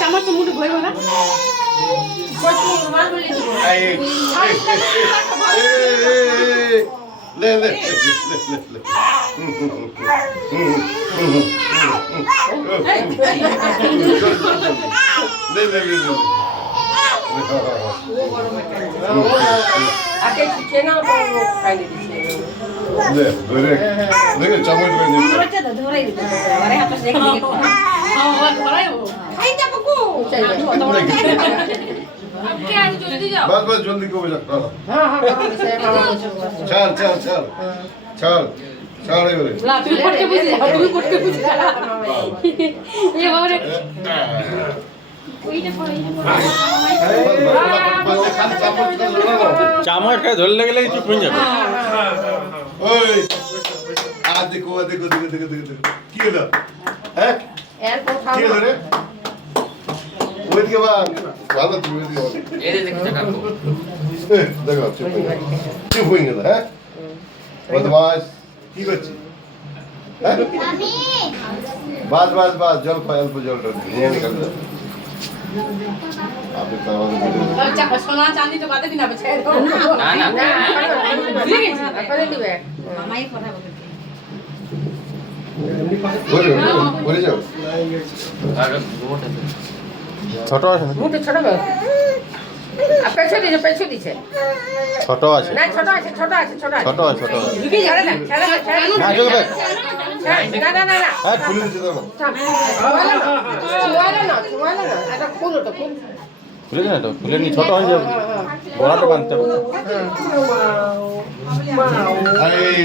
চামচ তো মুঠে ভরবো না बस बस जल्दी को बजा चल चल चल चल चल रे ला तू पट के पूछ तू पट के पूछ ये बाबरे চামচ খায় ধরলে গেলে চুপ হয়ে যাবে ओए आ देखो देखो देखो देखो देखो की হলো হ্যাঁ কি হলো রে ওই দিকে বা ভালো তুমি দিও এই দেখো কাকু দেখো চুপ হয়ে গেল হ্যাঁ বদমাশ কি করছিস হ্যাঁ বাস বাস বাস জল পায় অল্প জলটা নিয়ে নিকাল দাও আপনি তো আমাদের চাপা সোনা চাঁদি তো বাদে দিনা ছেড়ে দাও না না করে দিবে মামাই কথা বলে বলে যাও আর ঘুমোতে ছোট আছে নাকি? মুঠে ছোট হবে আর পেছনে দিছে ছোট আছে না ছোট আছে ছোট আছে ছোট আছে ছোট আছে ছোট আছে ঢুকে ছেড়ে না ছেড়ে না ছেড়ে না চলবে না না না না হ্যাঁ খুলে দিতে দাও না ছুয়ালে না এটা খুলো তো খুল খুলে না তো খুলে নি ছোট হয়ে যাবে বড়াটা বানতে হবে এই